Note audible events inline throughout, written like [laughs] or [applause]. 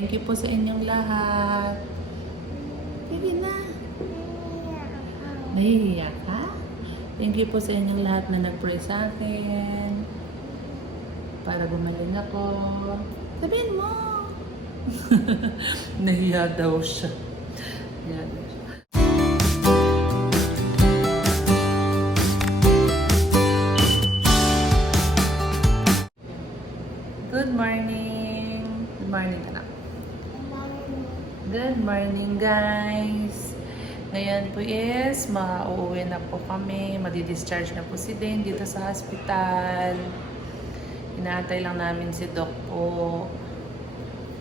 Thank you po sa inyong lahat. Sige na. Nahihiya ka? Thank you po sa inyong lahat na nag-pray sa akin. Para gumaling ako. Sabihin mo. [laughs] Nahiya daw siya. Nahiya daw siya. Good morning, guys. Ngayon po is, mauuwi na po kami. Madi-discharge na po si Dane dito sa hospital. Inaantay lang namin si Doc po.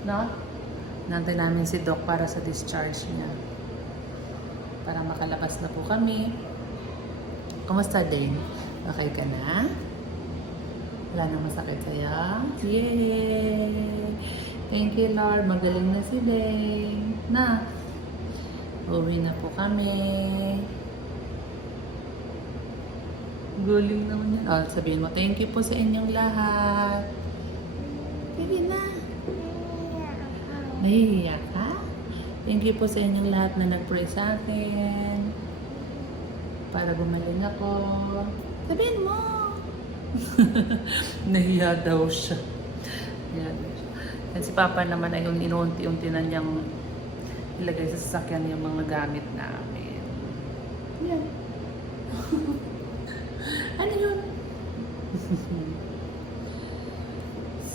No? Inaantay namin si Doc para sa discharge niya. Para makalabas na po kami. Kumusta, Dane? Okay ka na? Wala nang masakit sa'yo? Yay! Thank you, Lord. Magaling na si Dane. Na, uwi na po kami. Galing naman yan. Oh, sabihin mo, thank you po sa inyong lahat. Sige na. Nahihiya ka? Thank you po sa inyong lahat na nag-pray sa akin. Para gumaling ako. Sabihin mo. [laughs] Nahiya daw siya. Nahiya daw. At si Papa naman ay yung inuunti-unti na niyang ilagay sa sasakyan yung mga gamit namin. Yan. [laughs] ano yun?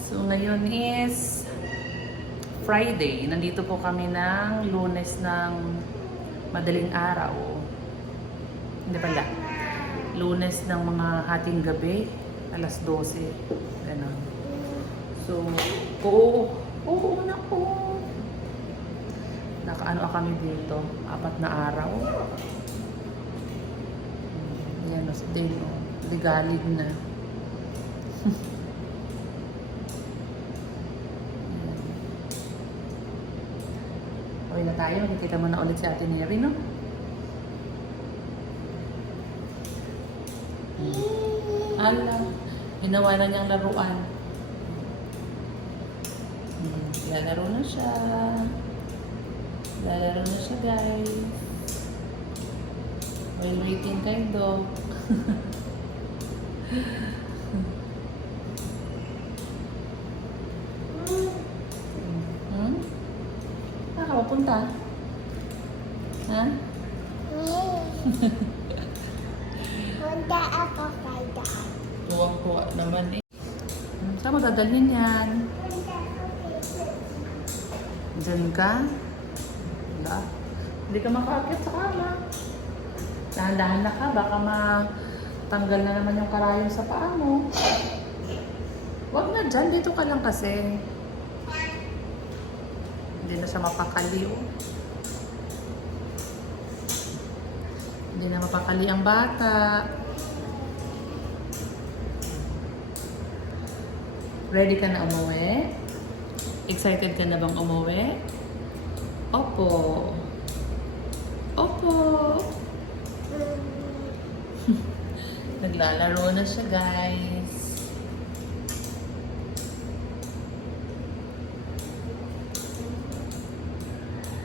so ngayon is Friday. Nandito po kami ng lunes ng madaling araw. Hindi pala. Lunes ng mga hating gabi. Alas 12. Ganon. So, oo. Oo, na po. Nakaano kami dito. Apat na araw. Hmm, Yan, mas din. Oh. Ligalig na. [laughs] Okay na tayo. Nakikita mo na ulit si Ate Neri, no? Ala, ginawa na niyang laruan. Lalaro na siya. Lalaro na siya, guys. While waiting kay Doc. hmm? Saan ka mapunta? Ha? Punta ako kay dad. Tuwang-tuwa naman eh. Hmm, Saan mo dadalhin yan? Diyan ka? Wala. Hindi ka makakit sa kama. Dahan-dahan na ka, baka matanggal na naman yung karayom sa paa mo. Huwag na dyan, dito ka lang kasi. Hindi na siya mapakali oh. Hindi na mapakali ang bata. Ready ka na umuwi? Excited ka na bang umuwi? Opo. Opo. [laughs] Naglalaro na siya, guys.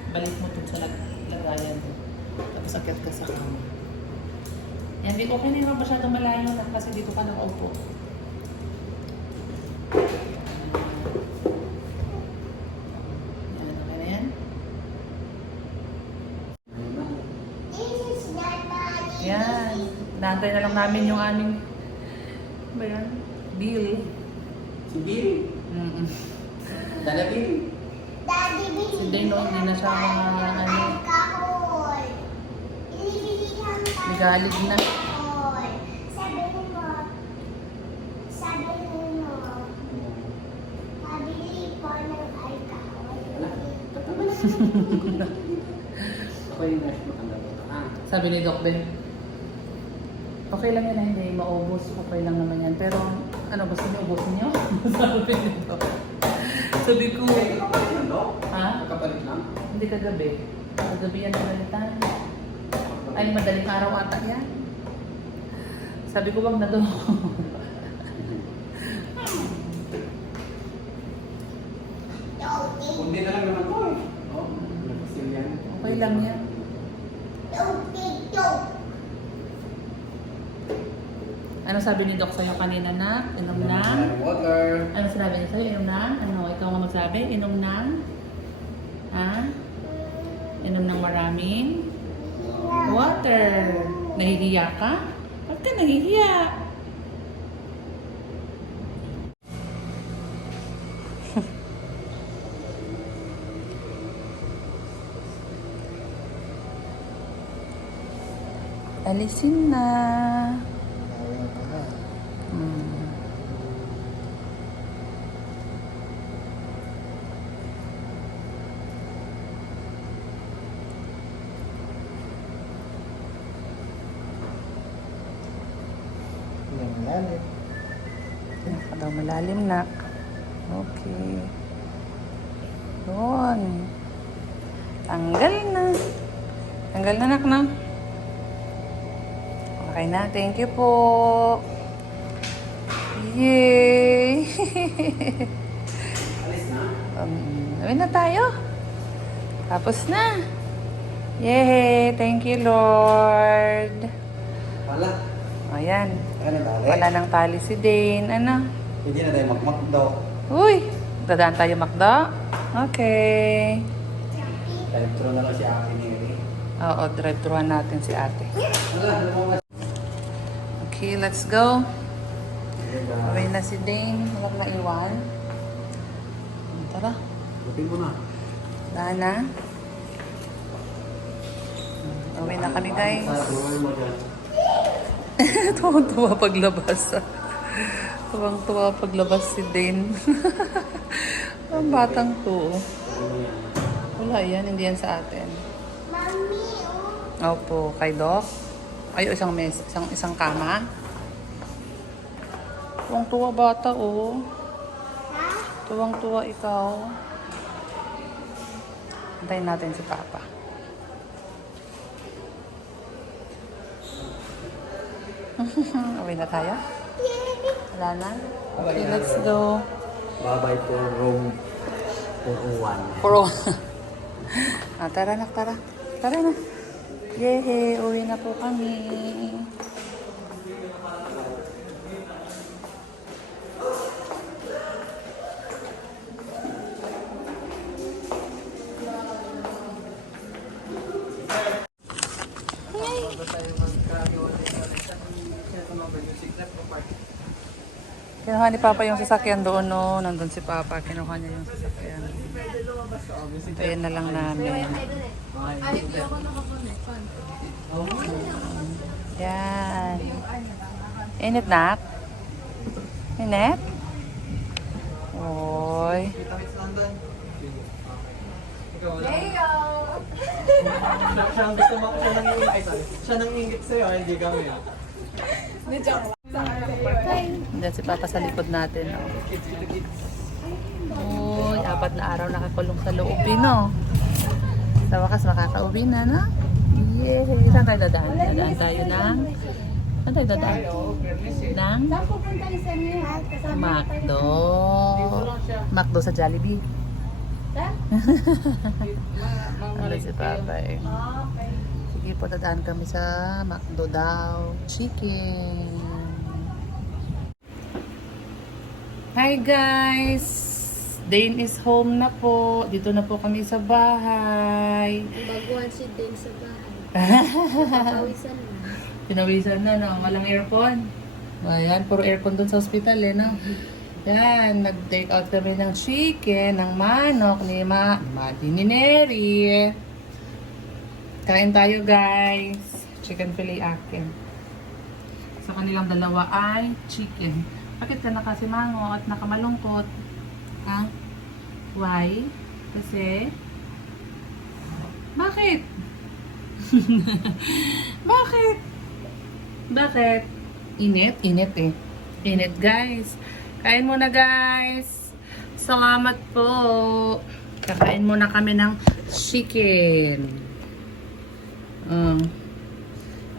Balik mo dun sa lag- lagayan. Tapos akit ka sa kama. Yan, di okay na yung masyadong malayo na kasi dito ka nakaupo. Yan, okay na yan? This is not my Yan. Naantay na lang namin yung aming ba yan? Bill. Si Bill. Mm-mm. Dala Bill. Daddy Bill. Si Dino, hindi na siya mga ano, Nagalig na. [laughs] Ah, Sabi ni Doc Ben, Okay lang yan, hindi maubos. Okay lang naman yan. Pero ano, gusto niyo ubusin [laughs] niyo? Sabi nito. Sabi ko, ha? Kapalit lang? Hindi kagabi. Kagabi yan nagalitan. Ay, madaling araw ata yan. Sabi ko, wag na to. Hindi na lang naman ko eh. Oh, okay lang yan. Ano sabi ni Doc sa'yo kanina na? Inom ng? Water. Ano sinabi niya sa'yo? Inom ng? Ano? Ikaw nga magsabi? Inom ng? Ha? Inom ng maraming? Water. Nahihiya ka? Ba't ka nahihiya? [laughs] Alisin na. Hmm. Yan, lalim. Baka daw malalim na. Okay. Yun. Tanggal na. Tanggal na nak na. Okay na. Thank you po. Yay! Alis na. um, gawin na tayo. Tapos na. Yay! Thank you, Lord. Wala. Ayan. Ano dali? Wala nang tali si Dane. Ano? Hindi na tayo magmakdo. Uy! Dadaan tayo makdo? Okay. Drive-thru na lang si Ate Neri. Oo, drive-thruan natin si ate. Okay, let's go. Away na si Dane. Huwag na iwan. Tara. Lupin mo na. Daan na. Away na kami, guys. Sa tuloy mo dyan. [laughs] Tuwang-tuwa paglabas. ah. Tuwang-tuwa paglabas si Dane. [laughs] Ang batang to. Wala yan, hindi yan sa atin. Oh. Opo, kay Doc. Ay, isang mes, isang isang kama. Tuwang-tuwa bata, oh. Tuwang-tuwa ikaw. Antayin natin si Papa. [laughs] Away na tayo? Wala na? Okay, let's go. Bye-bye for room 401. Puro. ah, tara na, tara. Tara na. Yay, uwi na po kami. Kinuha ni Papa yung sasakyan doon, no? Nandun si Papa, kinuha niya yung sasakyan. Hintayin na lang namin. Yan. Init na? Init? Oy. Siya, siya ang gusto mo, siya nang ingit, siya sa'yo, hindi kami. Diyan si Papa sa likod natin. Oh. Uy, apat na araw nakakulong sa loob, eh, no? Sa wakas, makakauwi na, no? Yay! Saan tayo dadaan? Dadaan tayo ng... Saan tayo dadaan? Ng? Macdo. Macdo sa Jollibee. [laughs] ano si Papa eh. Sige po, dadaan kami sa Macdo daw. Chicken. Hi guys! Dane is home na po. Dito na po kami sa bahay. Baguhan si Dane sa bahay. [laughs] Papawisan na. Pinawisan na, no? Walang aircon. Ayan, puro aircon dun sa hospital, eh, no? Yan, nag-take out kami ng chicken, ng manok ni Ma, Madi ni Neri. Kain tayo, guys. Chicken fillet akin. Sa kanilang dalawa ay chicken. Bakit ka nakasimango at nakamalungkot? Ha? Why? Kasi? Bakit? [laughs] Bakit? Bakit? Init? Init eh. Init guys. Kain muna guys. Salamat po. Kakain muna kami ng chicken. Um,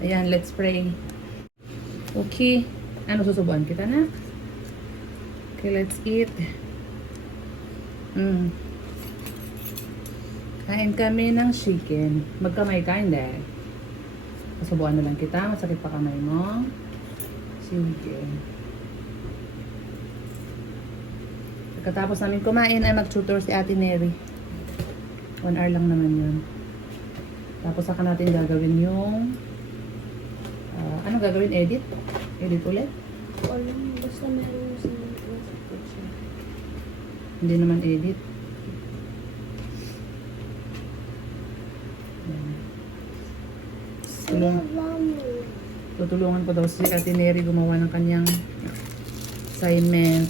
ayan, let's pray. Okay. Ano susubuan kita na? Okay, let's eat. Mm. Kain kami ng chicken. Magkamay ka, hindi. Pasubuan na lang kita. Masakit pa kamay mo. Sige. Pagkatapos namin kumain ay mag-tutor si Ate Neri. One hour lang naman yun. Tapos saka natin gagawin yung ah, ano gagawin? Edit? Edit ulit? Walang basta meron sa. Hindi naman edit. Yan. Tulung- Mommy. tutulungan ko daw si Ate Neri gumawa ng kanyang assignment.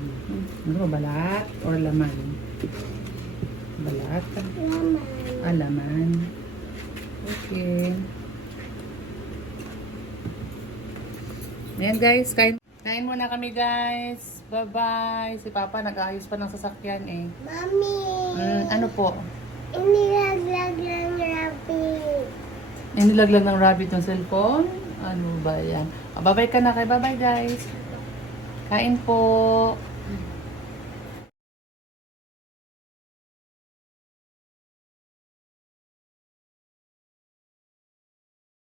Mhm. Ano ba, balat or laman? Balat? Mama. Ah, laman. Okay. Ayan guys, kain, kain muna kami guys. Bye-bye. Si Papa nag-aayos pa ng sasakyan eh. Mommy. Mm, ano po? Inilaglag ng rabbit. Inilaglag ng rabbit ng cellphone? Ano ba yan? Ah, bye-bye ka na kay bye-bye guys. Kain po.